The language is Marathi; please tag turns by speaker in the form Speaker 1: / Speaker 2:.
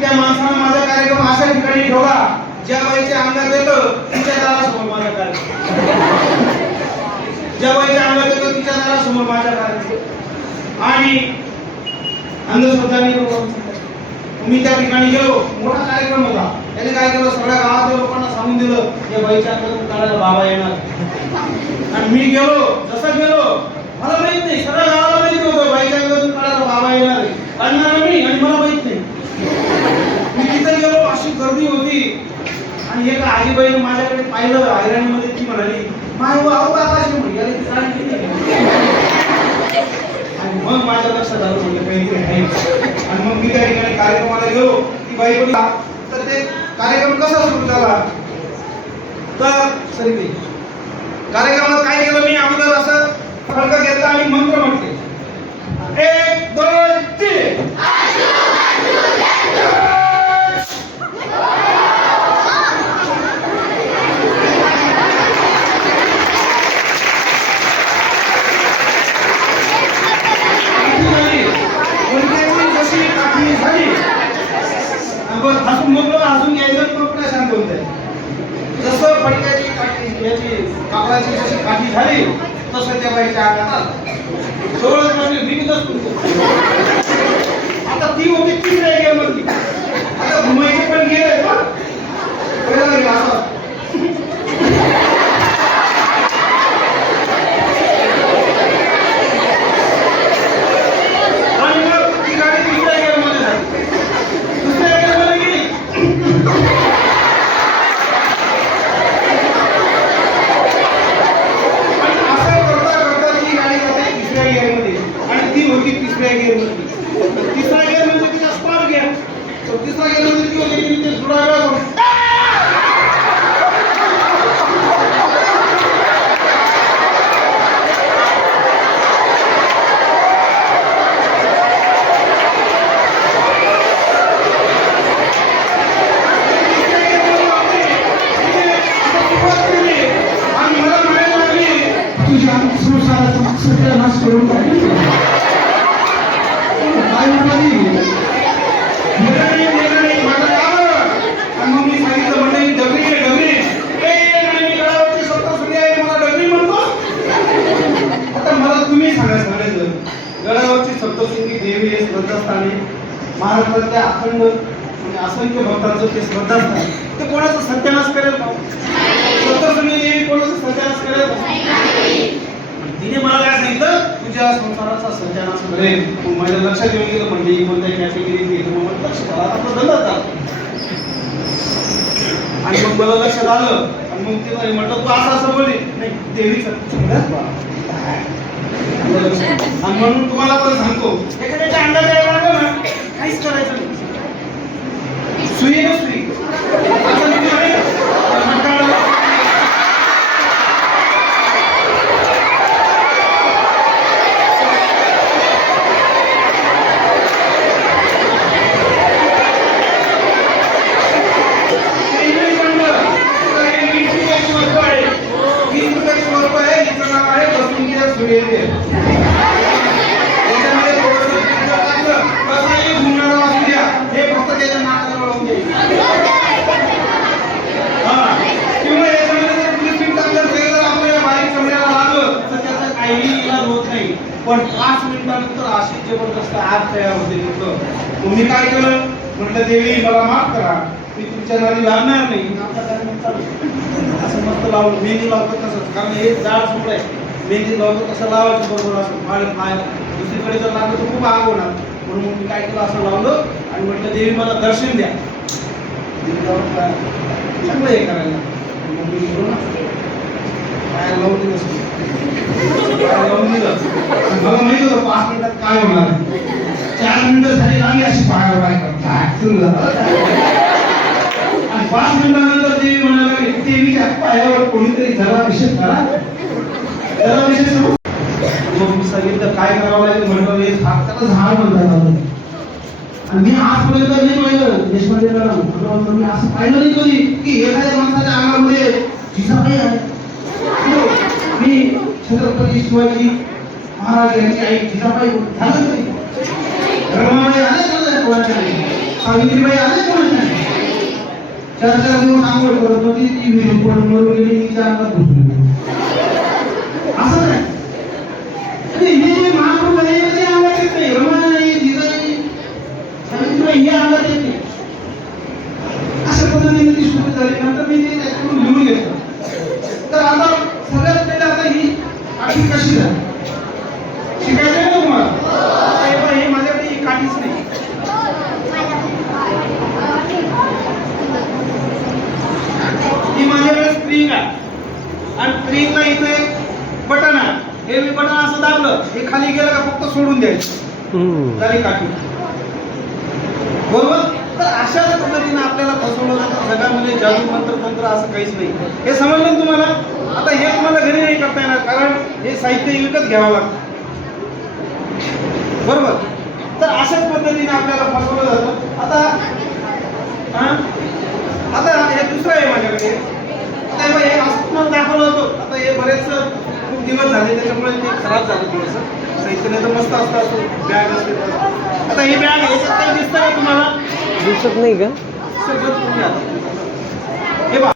Speaker 1: आणि त्या माणसानं माझा कार्यक्रम अशा ठिकाणी ठेवला ज्या बाईच्या अंगात येतं तिच्या दारासमोर माझा कार्यक्रम. ज्या बाईच्या अंगात येतं तिच्या दारासमोर माझा कार्यक्रम. आणि अंधश्रद्धाने मी त्या ठिकाणी गेलो मोठा कार्यक्रम होता. त्याने काय केलं? सगळ्या गावातल्या लोकांना सांगून दिलं या बाईच्या अंगातून काढायला बाबा येणार. आणि मी गेलो जसं गेलो मला माहीत नाही सगळ्या गावाला माहिती होतं बाईच्या अंगातून काढायला बाबा येणार आहे काढणार मी आणि मला माहीत नाही मी तिथं गेलो अशी गर्दी होती आणि एका आजीबाईने माझ्याकडे पाहिलं ऐराणीमध्ये ती म्हणाली माय भाऊ आकाश म्हणे आणि मग माझ्या लक्षात आलं म्हणजे काहीतरी आहे. आणि मग मी त्या ठिकाणी कार्यक्रमाला गेलो. ती बाई बोलली तर ते कार्यक्रम कसा सुरू झाला? तर सरी ते कार्यक्रमात काय केलं मी? अगोदर असं फडकं घेतला आणि मंत्र म्हटले. एक दोन तीन काठी झाली. कोणत्याची जशी काठी झाली आणि हसून मोकळं हसून घ्यायचं आणि मग पुन्हा शांत होऊन जायचं. जसं फडक्याची काठी याची कापडाची जशी काठी झाली तसं त्या बाईच्या अंगात आलं. जवळच म्हणजे मी तिथंच आता ती होती तिसऱ्या नाही मधली आता घुमायची पण गेअर पण पहिला असं आणि मग ती गाडी दुसऱ्या gear मध्ये झाली. दुसऱ्या gear मध्ये गेली. आणि असं करता करता ती गाडी जाते तिसऱ्या gear मध्ये. आणि ती होती तिसऱ्या gear मध्ये. तिसरा gear म्हणजे तिचा spark gear. तर तिसरा gear मध्ये ती होती की ते जुळायला जाऊन. तिसऱ्या gear मध्ये आपली तिने असं सुरुवात केली. आणि मला म्हणायला लागली
Speaker 2: तुझ्या संसाराचा सत्यानाश करून टाकेल. काय म्हणाली
Speaker 1: निर्णय निर्णय माझं काम आणि मग मी सांगितलं मंडळी डगरी आहे डगरी ए नाही मी गडावरची सप्तशृंगी आहे मला डगरी म्हणतो आता मला तुम्ही सांगा सांगायचं गडावरची सप्तशृंगी देवी आहे श्रद्धास्थानी महाराष्ट्रातल्या अखंड म्हणजे असंख्य भक्तांचं ते श्रद्धास्थान ते कोणाचा सत्यानाश करेल का सप्तशृंगी देवी कोणाचं सत्यानाश करेल तिने मला काय सांगितलं? तुझ्या संसाराचा सत्यानाश करेल. मग माझ्या लक्षात येऊन गेलं म्हणजे कोणत्या कॅटेगरी मग म्हटलं लक्षात आलं आता आपला धंदा आणि मग मला लक्षात आलं आणि मग तिला म्हटलं तू असं असं बोलली. नाही देवीचं. सगळ्यात लक्षात. आणि म्हणून तुम्हाला पण सांगतो एखाद्याच्या अंगात यायला लागलं ना काहीच करायचं नाही सुई ना सुई असं मी म्हणे, म्हटलं, काही नाही म्हणलं. तुला हे वीस रुपयाची वस्तू आहे. वीस रुपयाची वस्तू आहे, हिचं नाव आहे बसुंगीला सुरेले. याच्यामध्ये थोडंसं पिठलं टाकलं, कसंही घुमणारा वाजू द्या. हे फक्त त्याच्या नाकाला लावून द्यायचं. हा. किंवा याच्यामध्ये जर तुम्ही पीठ टाकलं, ते जर आपल्या बारीक चमड्याला लागलं, तर त्याचा काहीही इलाज होत नाही. पण पाच मिनिटानंतर अशी जबरदस्त आग तयार होते. तिथं तुम्ही मी काय केलं? म्हटलं देवी मला माफ करा. मी तुमच्या नादी लागणार नाही. असं मस्त लावलं. मेहंदी लावतो तसंच. कारण हे जाड सुटलं आहे. मेहंदी लावतो कसं लावायचं बरोबर असं. फाळ पाय दुसरीकडे जर लागलं तर खूप आग होणार. म्हणून मग मी काय केलं? असं लावलं आणि म्हटलं देवी मला दर्शन द्या. काय चांगलं हे करायला मग मी गेलो ना पायाला लावून दिलं मला माहीत होतं पाच मिनिटात काय होणार चार मिनिटं झाली आम्ही अशी पायावर पाय करतो आणि पाच मिनिटानंतर ते देवी ते मी त्या पायावर कोणीतरी जरा विशेष करा. जलाभिषेक समज मग सांगितलं काय करावं लागेल? म्हणलं हे झाड त्याला झाड म्हणतात आणि मी आजपर्यंत नाही पाहिलं देशमध्ये मी असं पाहिलं नाही कधी की एखाद्या माणसाच्या अंगामध्ये जिजाबाई आहे. मी छत्रपती शिवाजी महाराज यांची आई जिजाबाई झालं कधी रमाबाई आल्या का नाही कोणाच्या नाही सावित्रीबाई आल्या कोणाच नाही चार चार दिवस आंघोळ करत होती ती विहिरीत पडून मरून गेली तिच्या अंगात घुसली असं नाही अरे हे जे महापुरुष आहे ते अंगात येत नाही रमाई जिजाई सावित्रीबाई हे अंगात येत नाही अशा पद्धतीने ती सुरू झाली नंतर मी ते त्याच्याकडून लिहून घेतलं तर आता सगळ्यात पहिले आता ही काठी कशी झाली? शिकायचं आहे ना तुम्हाला हे हे माझ्याकडे ही काठीच नाही. ही माझ्याकडे स्प्रिंग आहे. आणि स्प्रिंगला इथे एक बटन आहे. हे मी बटन असं दाबलं हे खाली गेलं का फक्त सोडून द्यायचं. झाली काठी. बरोबर? तर अशाच पद्धतीने आपल्याला फसवलं जातं. जगामध्ये जादू मंत्र तंत्र असं काहीच नाही. हे समजलं तुम्हाला? आता हे तुम्हाला घरी नाही करता येणार कारण हे साहित्य विकत घ्यावं लागतं. बरोबर? तर अशाच पद्धतीने आपल्याला फसवलं जातं. आता हा? आता हे दुसरं आहे माझ्याकडे. आता हे हे असं दाखवलं होतं. आता हे बरेच खूप दिवस झाले त्याच्यामुळे ते खराब झालं थोडंसं. नाही तर मस्त असतं बॅग असते. आता ही बॅग याच्यात काही दिसतं का तुम्हाला?
Speaker 3: दिसत नाही का?
Speaker 4: हे बघा.